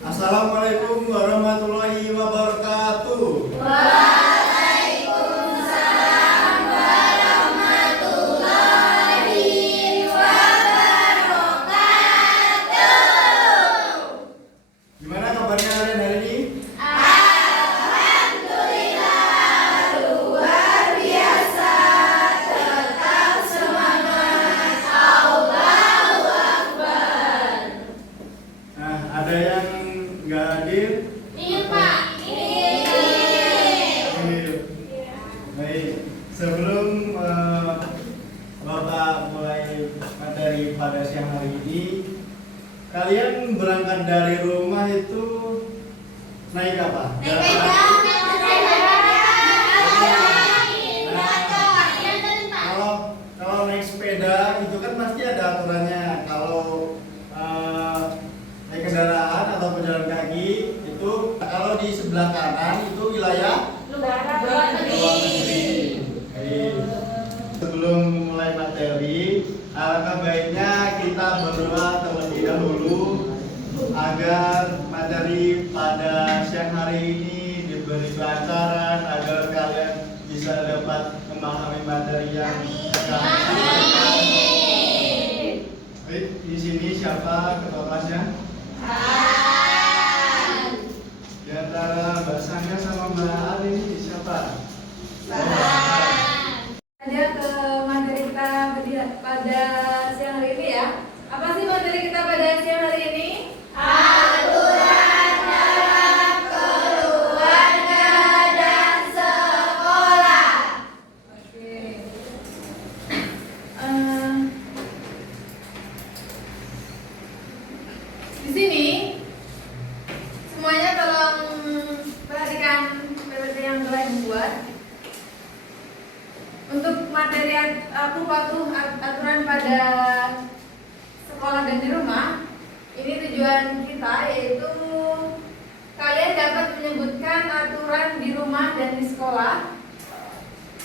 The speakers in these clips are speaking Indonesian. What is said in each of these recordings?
Assalamualaikum warahmatullahi wabarakatuh. Waalaikumsalam warahmatullahi wabarakatuh. Gimana kabarnya kalian hari ini? Alhamdulillah luar biasa, tetap semangat, Allahu Akbar. Nah, ada yang nggak hadir? Ini Pak, Hadir. Baik, sebelum Bapak mulai materi pada siang hari ini, kalian berangkat dari rumah itu naik apa? Kalau naik sepeda itu kan pasti ada aturannya. Kalau naik kendaraan atau pejalan kaki itu kalau di sebelah kanan itu wilayah luar negeri. Baik. Sebelum mulai materi, alangkah baiknya kita berdoa terlebih dahulu agar materi pada siang hari ini diberi kelancaran, agar kalian bisa dapat memahami materi yang akan baik. Di sini siapa ketua kelasnya? Di antara Mbak Sangga sama Mbak Ali siapa? Ada ke materi kita pada siang hari ini ya. Apa sih materi kita pada siang hari ini? aturan dalam keluarga dan sekolah. Oke. Di sini semuanya tolong perhatikan PPT yang telah dibuat. Untuk materi aku patuh aturan pada sekolah dan di rumah, ini tujuan kita yaitu kalian dapat menyebutkan aturan di rumah dan di sekolah.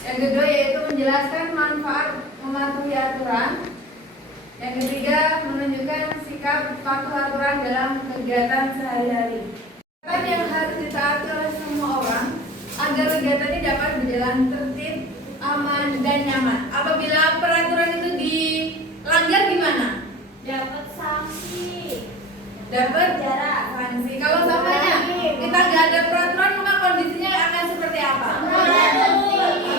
Yang kedua yaitu menjelaskan manfaat mematuhi aturan. Yang ketiga menunjukkan sikap patuh aturan dalam kegiatan sehari-hari. Aturan yang harus ditaati oleh semua orang agar kegiatan ini dapat berjalan tertib, aman dan nyaman. Apabila peraturan itu dilanggar gimana? Dapat sanksi. Dapat jarak sanksi. Kalau semuanya kita nggak ada peraturan, maka kondisinya akan seperti apa?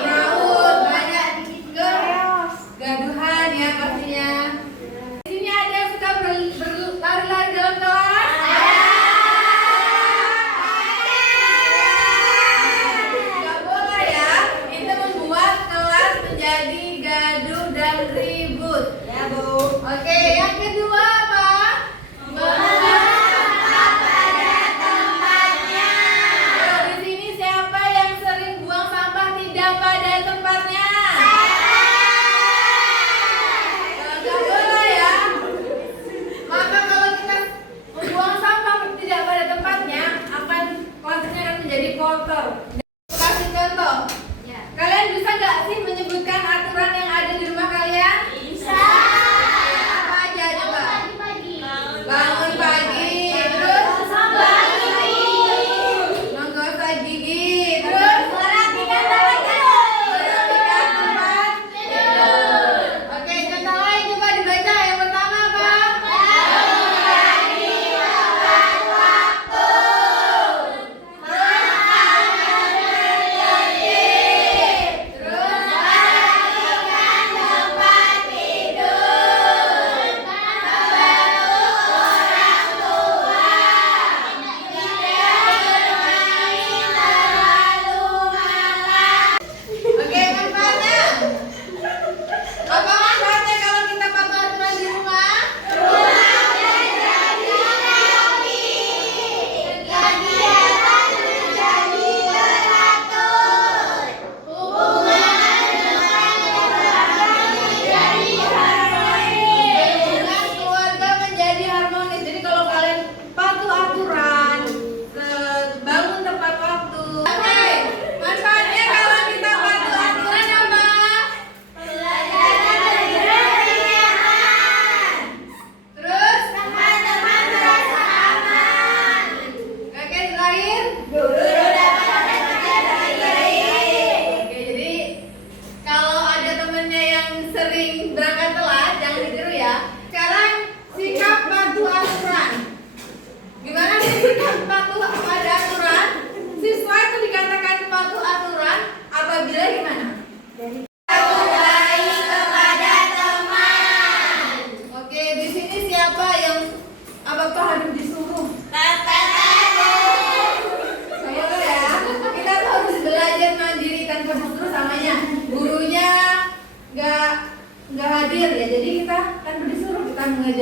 Raut, banyak kegaduhan ya pastinya. Di sini ada yang suka berlari-lari dalam kelas? Nggak boleh ya. Itu membuat kelas menjadi gaduh dan ribut. Ya Bu. Oke, yang kedua apa? Di sini siapa yang sering buang sampah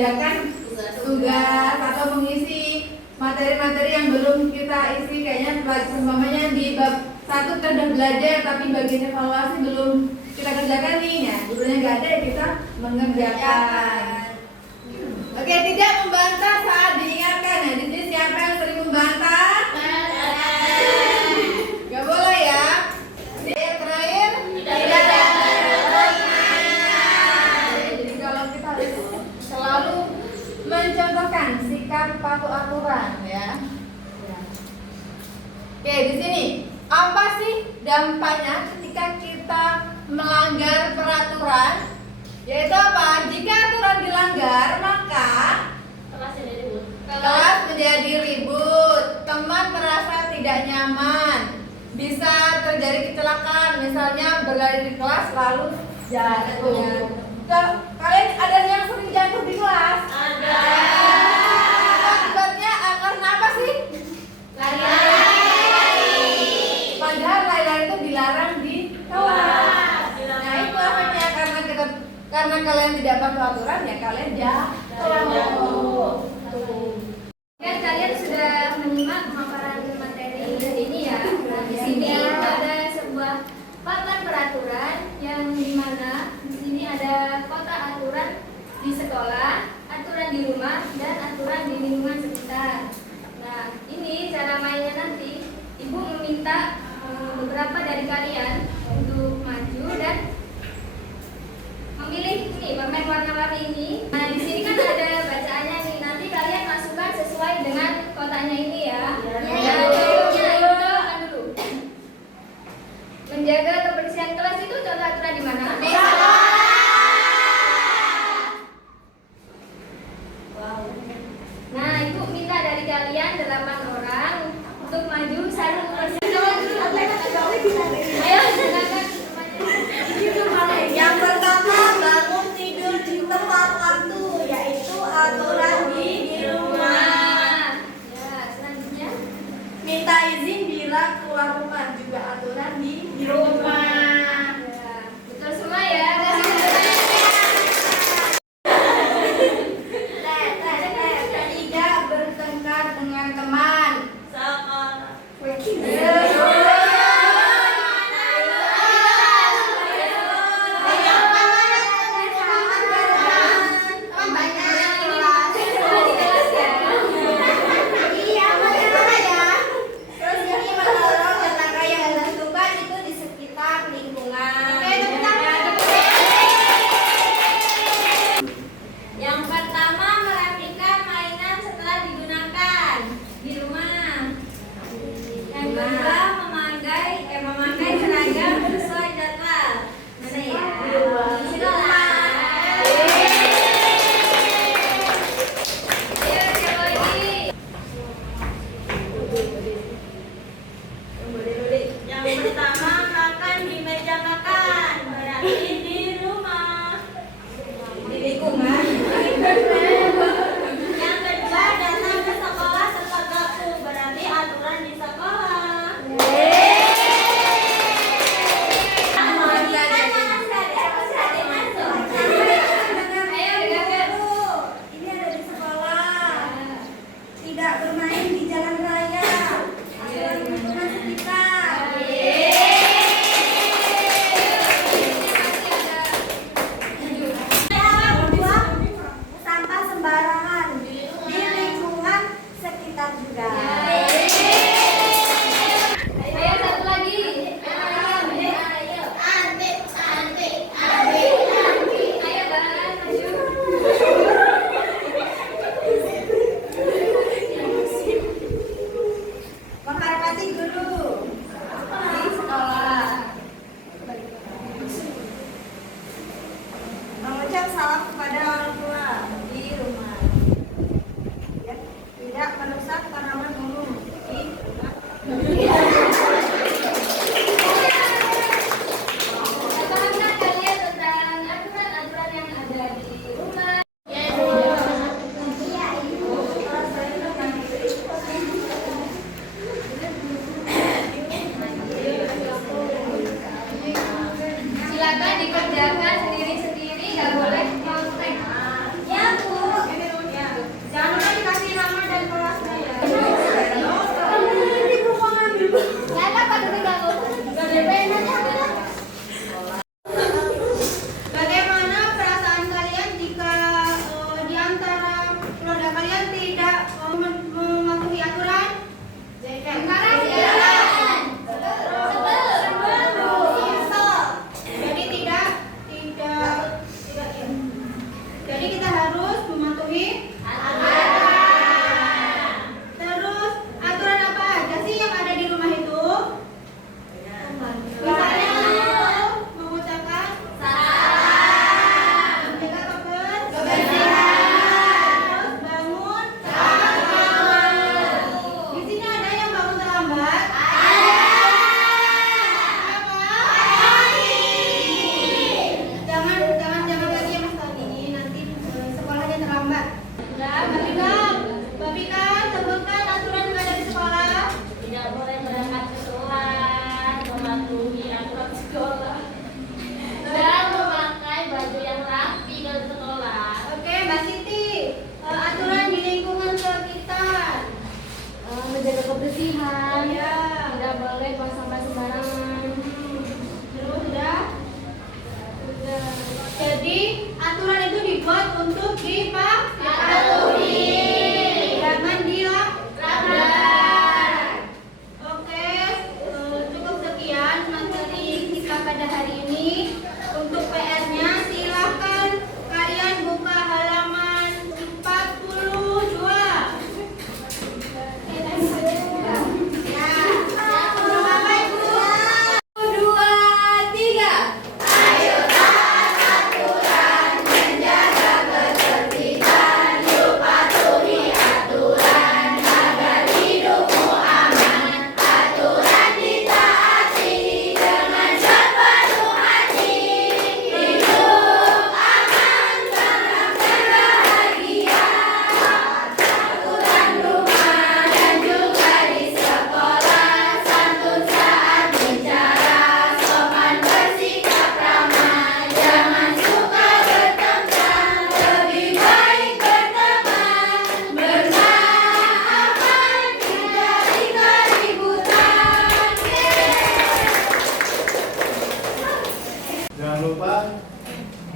mengerjakan tugas atau mengisi materi-materi yang belum kita isi. Kayaknya umpamanya di bab 1 kita udah belajar tapi bagian evaluasi belum kita kerjakan nih ya, gurunya nggak ada, kita mengerjakan. Oke, tidak membantah saat diingatkan. Nah, di sini siapa yang sering membantah? Gak boleh ya. Yang terakhir, tidak ada permainan. Jadi kalau kita harus selalu mencontohkan sikap patuh aturan ya. Oke, di sini apa sih dampaknya ketika kita melanggar peraturan? Yaitu apa? Jika aturan dilanggar, maka kelas menjadi ribut, teman merasa tidak nyaman, bisa terjadi kecelakaan, misalnya berlari di kelas lalu jatuh. Kalian ada yang sering jatuh di kelas? Ada. Akibatnya karena apa sih? Lari-lari. Padahal lari-lari itu dilarang di kelas. Nah itu efeknya, karena kalian tidak patuh aturan ya kalian jatuh. Kan kalian sudah menyimak pemaparan materi ini ya. Nah, di sini ada sebuah papan peraturan yang dimana di sini ada kotak aturan di sekolah, aturan di rumah, dan aturan di lingkungan sekitar. Nah, ini cara mainnya nanti. Ibu meminta beberapa dari kalian untuk maju dan memilih ini permen warna-warni ini. Nah, di sini kan ada bacaannya nih. Nanti kalian masukkan sesuai dengan kotaknya ini ya. Contohnya itu dulu. Menjaga kebersihan kelas itu contoh aturan di mana? Nah, itu minta dari kalian 8 orang untuk maju satu persatu. Ayo, silakan. Yang pertama, bangun tidur di tepat waktu, yaitu aturan di rumah. Ya, selanjutnya. Minta izin bila keluar rumah, juga aturan di rumah. Ya, betul semua ya. Tidak bertengkar dengan teman.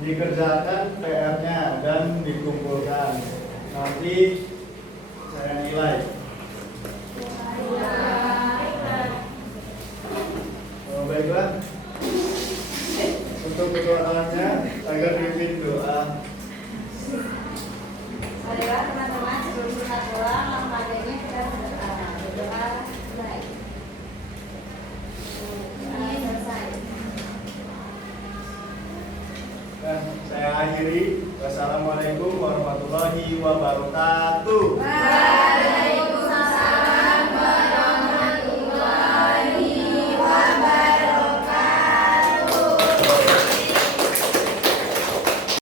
dikerjakan PR-nya dan dikumpulkan. Nanti saya nilai. Oh, baiklah. Untuk ketuaannya agar dipimpin doa. Marilah teman-teman sebelum kita pulang, langsung adanya kita berdoa baik. Selesai. Nah, saya akhiri. Wassalamualaikum warahmatullahi wabarakatuh.